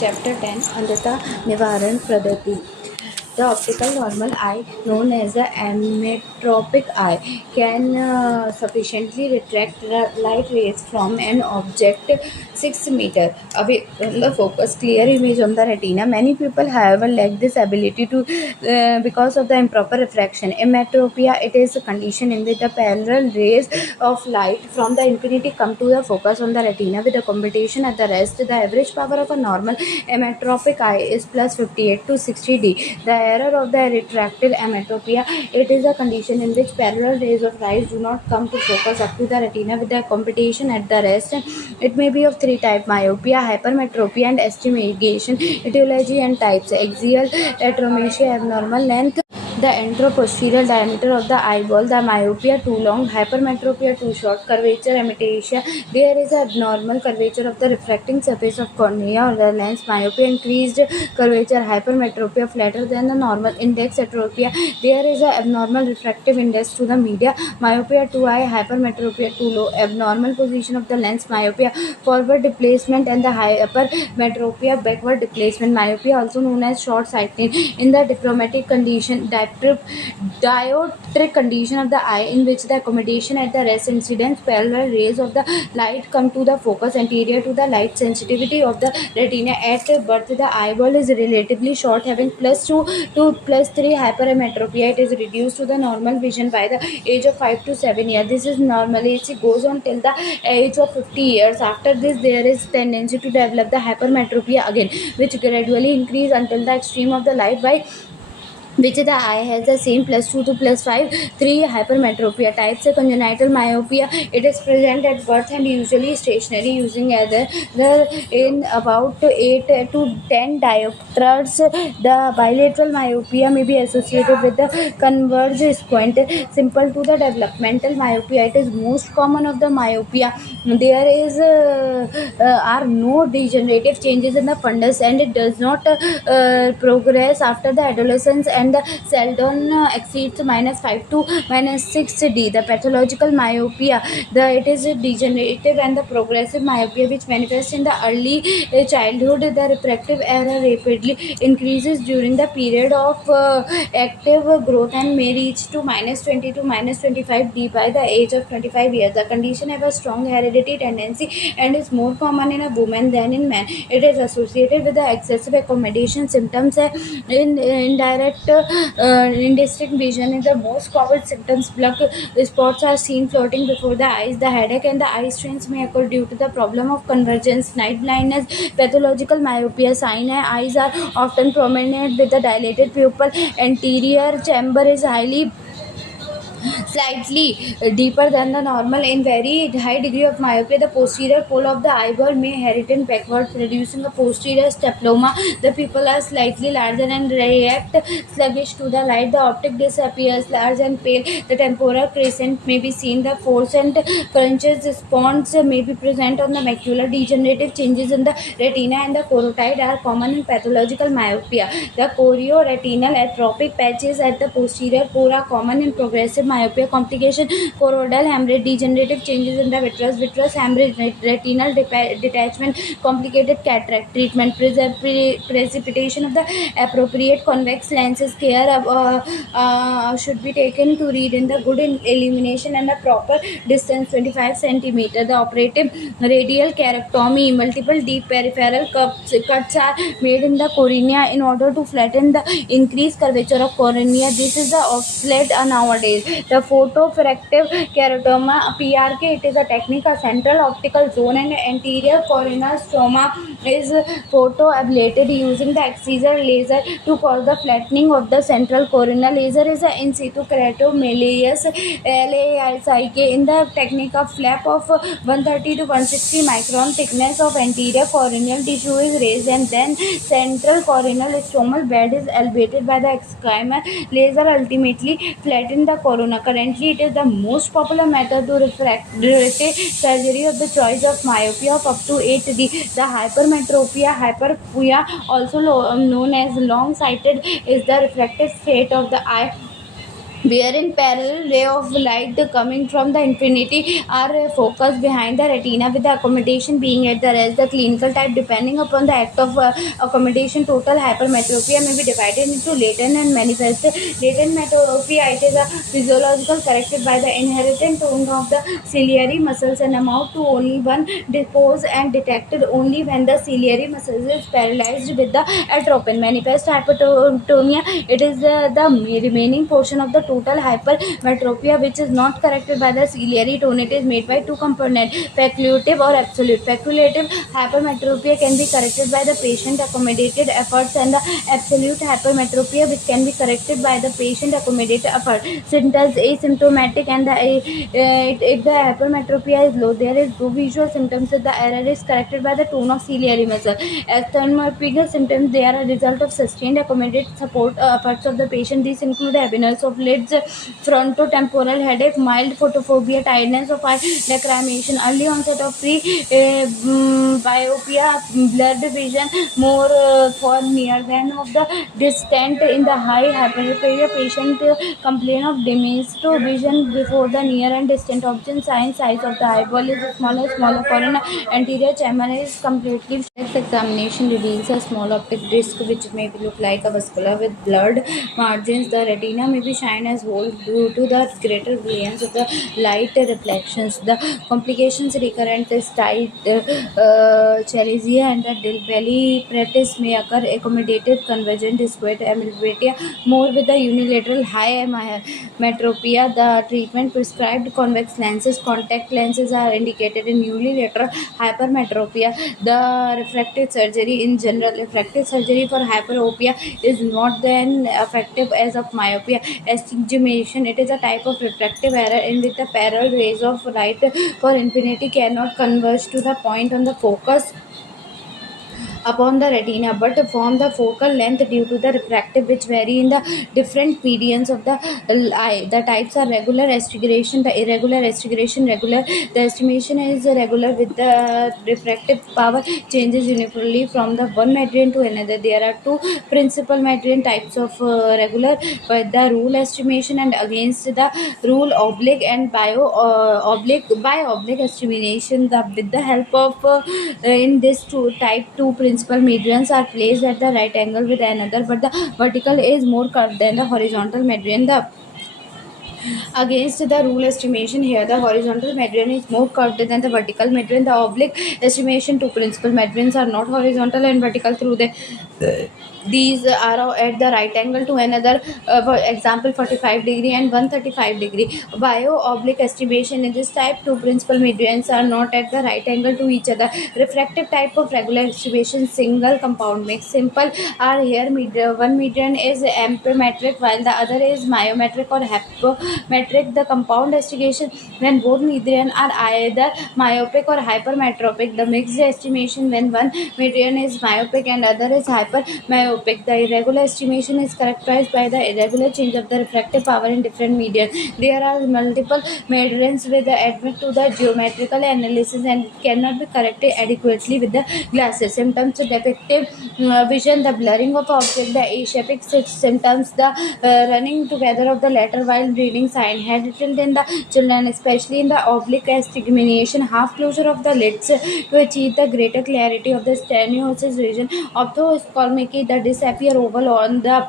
Chapter 10 Andhata Nivaran Pradhati. The optical normal eye, known as the ametropic eye, can sufficiently refract light rays from an object 6 meter away from the focus. Clear image on the retina. Many people, however, lack this ability to because of the improper refraction. Ametropia, it is a condition in which the parallel rays of light from the infinity come to the focus on the retina with a computation at the rest. The average power of a normal ametropic eye is plus 58 to 60 D. The error of the refractive ametropia, it is a condition in which parallel rays of light do not come to focus up to the retina with the computation at the rest. It may be of three types: myopia, hypermetropia, and astigmatism. Etiology and types: axial atromasia, abnormal length the anteroposterior diameter of the eyeball, the myopia too long, hypermetropia too short, curvature, amitation. There is a abnormal curvature of the refracting surface of cornea or the lens, myopia, increased curvature, hypermetropia flatter than the normal, index atropia. There is a abnormal refractive index to the media, myopia too high, hypermetropia too low, abnormal position of the lens, myopia forward displacement, and the hypermetropia backward displacement. Myopia, also known as short sighted, in the dichromatic condition, dioptric condition of the eye, in which the accommodation at the rest incidence parallel rays of the light come to the focus anterior to the light. Sensitivity of the retina at birth: the eyeball is relatively short, having +2 to +3 hypermetropia. It is reduced to the normal vision by the age of 5 to 7 years. This is normalcy goes on till the age of 50 years. After this, there is tendency to develop the hypermetropia again, which gradually increase until the extreme of the light, by which the eye has the same +2 to +5 3 hypermetropia. Types of congenital myopia: it is present at birth and usually stationary, using either in about 8 to 10 diopters. The bilateral myopia may be associated with the converged squint, simple to the developmental myopia. It is most common of the myopia. There is are no degenerative changes in the fundus, and it does not progress after the adolescence, and the seldom exceeds -5 to -6 D. The pathological myopia, it is degenerative and the progressive myopia, which manifests in the early childhood. The refractive error rapidly increases during the period of active growth and may reach to -20 to -25 D by the age of 25 years. The condition has a strong hereditary tendency and is more common in a woman than in men. It is associated with the excessive accommodation symptoms. In indirect indistinct vision is the most common symptoms. Black spots are seen floating before the eyes. The headache and the eye strains may occur due to the problem of convergence. Night blindness, pathological myopia sign: eyes are often prominent with the dilated pupil. Anterior chamber is slightly deeper than the normal. In very high degree of myopia, the posterior pole of the eyeball may heriten backward, producing a posterior staploma. The pupil are slightly larger and react sluggish to the light. The optic disc appears large and pale. The temporal crescent may be seen. The fluorescent crunches spots may be present on the macula. Degenerative changes in the retina and the carotid are common in pathological myopia. The chorioretinal atrophic patches at the posterior pole are common in progressive myopia. Complication: choroidal hemorrhage, degenerative changes in the vitreous hemorrhage, retinal detachment, complicated cataract treatment, precipitation of the appropriate convex lenses. Care should be taken to read in the good illumination and the proper distance 25 centimeter. The operative radial keratectomy: multiple deep peripheral cuts are made in the cornea in order to flatten the increased curvature of cornea. This is the obsolete nowadays. The photofractive keratoma (PRK), it is a technique. A central optical zone and anterior corneal stroma is photoablated using the exciser laser to cause the flattening of the central cornea. Laser is an in situ keratomelius LASIK in the technique of flap of 130 to 160 micron. Thickness of anterior corneal tissue is raised and then central corneal stromal bed is elevated by the excimer laser, ultimately flatten the corona. Currently, it is the most popular method to refractive surgery of the choice of myopia of up to 8D. The hypermetropia, also known as long-sighted, is the refractive state of the eye wherein parallel ray of light coming from the infinity are focused behind the retina, with the accommodation being at the rest. The clinical type, depending upon the act of accommodation, total hypermetropia may be divided into latent and manifest. Latent metropia, it is a physiological corrected by the inherent tone of the ciliary muscles and amount to only one depose and detected only when the ciliary muscles is paralyzed with the atropine. Manifest hypertonia, it is the remaining portion of the total hypermetropia which is not corrected by the ciliary tone. It is made by two components, facultative or absolute. Facultative hypermetropia can be corrected by the patient accommodated efforts, and the absolute hypermetropia which can be corrected by the patient accommodated effort. Symptoms asymptomatic, and if the hypermetropia is low, there is no visual symptoms. The error is corrected by the tone of ciliary muscle. Asthmatic symptoms, they are a result of sustained accommodated support efforts of the patient. These include heaviness of lids, frontotemporal headache, mild photophobia, tiredness of eye, lacrimation, early onset of myopia, blurred vision, more for near than of the distant. In the high hypermetropia patient complain of diminished vision before the near and distant objects. Size of the eyeball is smaller for an anterior chamber is completely. This examination reveals a small optic disc which may look like a vascular with blurred margins. The retina may be shine as whole due to the greater brilliance of the light reflections. The complications recurrent is tight chalasia and the belly pratis may occur. Accommodated convergent discoid amblyopia, more with the unilateral high metropia. The treatment prescribed convex lenses. Contact lenses are indicated in unilateral hypermetropia. The refractive surgery in general, refractive surgery for hyperopia is not then effective as of myopia. Astigmatism, it is a type of refractive error in which the parallel rays of light for infinity cannot converge to the point on the focus upon the retina but form the focal length due to the refractive which vary in the different medians of the eye. The types are regular astrigation, the irregular astrigation, regular. The estimation is regular with the refractive power changes uniformly from the one meridian to another. There are two principal meridian types of regular, but the rule estimation and against the rule oblique and oblique by oblique estimation. With the help of in this type, two principal meridians are placed at the right angle with another, but the vertical is more curved than the horizontal meridian. The against the rule estimation, here the horizontal meridian is more curved than the vertical meridian. The oblique estimation, two principal meridians are not horizontal and vertical through the these are at the right angle to another, for example 45 degree and 135 degree. Bio oblique estimation, in this type two principal meridians are not at the right angle to each other. Refractive type of regular estimation, single compound mix. Simple are here, one meridian is ampermetric while the other is myometric or hypometric. The compound estimation, when both meridian are either myopic or hypermetropic. The mixed estimation, when one meridian is myopic and other is hypermyopic. The irregular estimation is characterized by the irregular change of the refractive power in different mediums. There are multiple meridians with the admit to the geometrical analysis and cannot be corrected adequately with the glasses. Symptoms: defective vision, the blurring of object, the ashepic symptoms, the running together of the letter while reading sign, head tilt in the children, especially in the oblique astigmatism, half closure of the lids to achieve the greater clarity of the stenosis region. Ophthalmoscopy, the disappear oval on the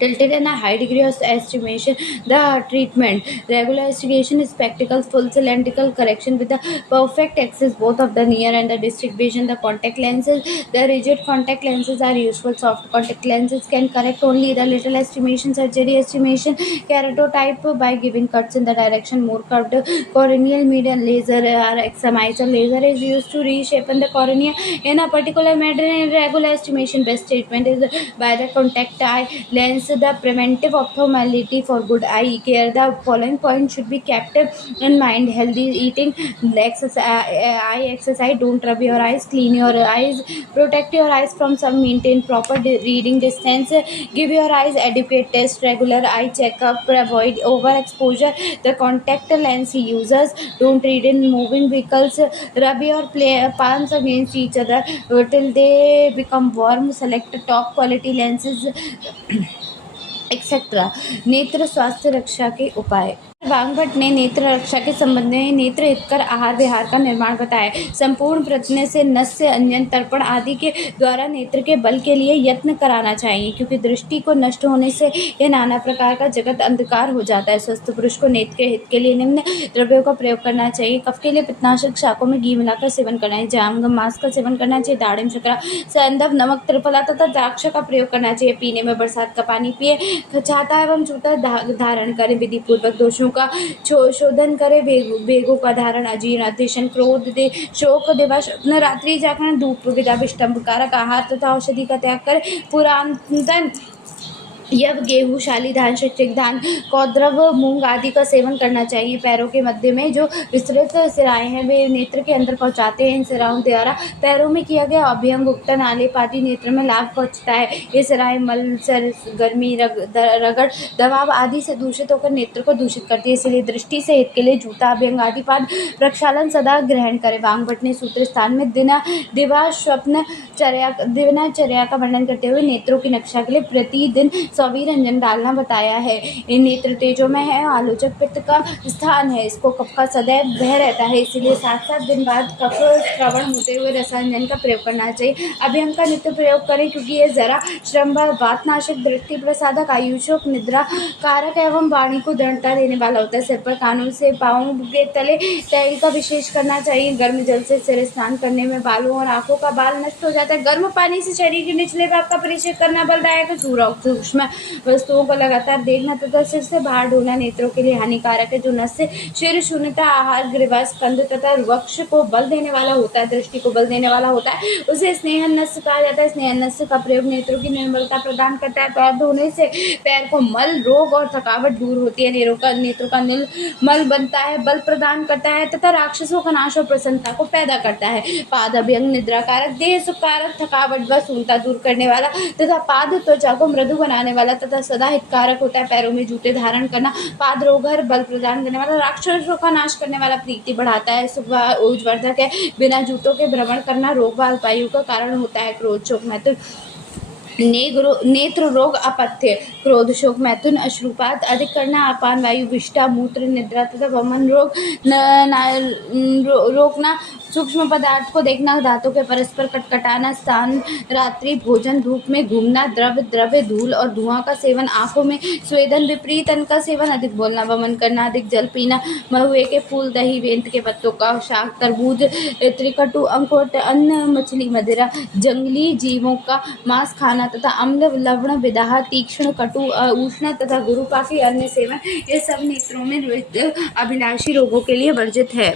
tilted and a high degree of estimation. The treatment: regular estimation is spectacles, full cylindrical correction with the perfect access both of the near and the distant vision. The contact lenses: the rigid contact lenses are useful. Soft contact lenses can correct only the little estimation. Surgery estimation: keratotype by giving cuts in the direction more curved. Corneal median laser or excimer laser is used to reshape the cornea in a particular manner. In regular estimation, best treatment is by the contact eye lens. The preventive ophthalmology for good eye care: the following points should be kept in mind: healthy eating, eye exercise, don't rub your eyes, clean your eyes, protect your eyes from sun, maintain proper reading distance, give your eyes adequate test, regular eye checkup, avoid overexposure. The contact lens users: don't read in moving vehicles, rub your palms against each other till they become warm, select top quality lenses etcetera. नेत्र स्वास्थ्य रक्षा के उपाय। वांगभट ने नेत्र रक्षा के संबंध में नेत्र हितकर आहार विहार का निर्माण बताया। संपूर्ण प्रयत्न से नस्य अंजन तर्पण आदि के द्वारा नेत्र के बल के लिए यत्न कराना चाहिए, क्योंकि दृष्टि को नष्ट होने से यह नाना प्रकार का जगत अंधकार हो जाता है। स्वस्थ पुरुष को नेत्र के हित के लिए निम्न द्रव्यों का प्रयोग करना चाहिए। कफ के लिए पित्तनाशक शाकों में घी मिलाकर सेवन करना चाहिए। जामगम मांस का सेवन करना चाहिए। दाड़िम, शकरा, संदव, नमक, त्रिफला तथा द्राक्ष का प्रयोग करना चाहिए। पीने में बरसात का पानी पिए। छाता एवं जूता धारण करें। विधि पूर्वक दोषों का शोधन करे। वेगों का धारण, अजीर्ण, अतिशन, क्रोध, शोक, दिवा स्वप्न, रात्रि जागरण, धूप, विदा, विष्टम्भ कारक आहार तथा औषधि का त्याग करे। पुरातन यव, गेहूँ, शाली धान, शिष्टिक धान, कौद्रव, मूंग आदि का सेवन करना चाहिए। पैरों के मध्य में जो विस्तृत सिराएं हैं वे नेत्र के अंदर पहुंचाते हैं। इन सिराओं द्वारा पैरों में किया गया अभ्यंग, उक्टन, आलेप आदि नेत्र में लाभ पहुंचता है। ये सिराएं मल, गर्मी, रगड़, दबाव आदि से दूषित होकर नेत्र को दूषित करती है। इसलिए दृष्टि से हित के लिए जूता, अभ्यंग आदि पाद प्रक्षालन सदा ग्रहण करें। वांगभट ने सूत्र स्थान में दिवा स्वप्न दिनचर्या का वर्णन करते हुए नेत्रों की रक्षा के लिए प्रतिदिन सौवीर अंजन डालना बताया है। नेत्र तेजो में है, आलोचक पित्त का स्थान है। इसको कफ का सदैव भय रहता है, इसलिए 7-7 दिन बाद कफ श्रवण होते हुए रसायन का प्रयोग करना चाहिए। अभ्यंग का नित्य प्रयोग करें, क्योंकि यह जरा श्रम, वातनाशक, दृष्टि प्रसादक, आयुषक, निद्रा कारक एवं वाणी को दृढ़ता देने वाला होता है। सिर पर, कानों से पाँव के तले तेल का विशेष करना चाहिए। गर्म जल से सिर स्नान करने में बालों और आंखों का बाल नष्ट हो जाता है। गर्म पानी से शरीर के निचले भाग का परिचय करना बलदायक। सूक्ष्म वस्तुओं को लगातार देखना तथा सिर से बाहर ढोना नेत्रों के लिए हानिकारक है। जो नस्य शिर, शून्यता, आहार, ग्रीवा, स्कंद तथा वक्ष को बल देने वाला होता है, दृष्टि को बल देने वाला होता है, उसे स्नेहन नस्य कहा जाता है। स्नेहन नस्य का प्रयोग नेत्रों की निर्मलता प्रदान करता है। पैर धोने से पैर को मल, रोग और थकावट दूर होती है। नेत्रों का निर्मल बनता है, बल प्रदान करता है तथा राक्षसों का नाश और प्रसन्नता को पैदा करता है। पाद अभ्यंग निद्रा कारक, देह सुख कारक, थकावट व सूनता दूर करने वाला तथा पाद त्वचा को मृदु बनाने वाला तथा सदा हितकारक होता है। पैरों में जूते धारण करना पाद रोगर, बल प्रदान करने वाला, राक्षसों का नाश करने वाला, प्रीति बढ़ाता है, सुबह ऊर्जवर्धक है। बिना जूतों के भ्रमण करना रोग व अल्पायु का कारण होता है। क्रोध, शोक, मैथुन, नेत्र रोग, अपथ्य, क्रोध, शोक, मैथुन, अश्रुपात अधिक करना, अपान वायु, विष्ठा, मूत्र, निद्रा तथा वमन रोग रोकना, सूक्ष्म पदार्थ को देखना, दांतों के परस्पर कटकटाना, स्थान, रात्रि भोजन, धूप में घूमना, द्रव्य, धूल और धुआं का सेवन, आंखों में स्वेदन, विपरीत अन्न का सेवन, अधिक बोलना, वमन करना, अधिक जल पीना, महुए के फूल, दही, बेंत के पत्तों का शाक, तरबूज, त्रिकटु, अंकुर अन्न, मछली, मदिरा, जंगली जीवों का मांस खाना तथा अम्ल, लवण, विदाह, तीक्ष्ण, कटु, उष्ण तथा गुरुपा के अन्य सेवन, ये सब नेत्रों में अभिलाषी रोगों के लिए वर्जित है।